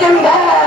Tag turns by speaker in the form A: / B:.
A: Welcome back.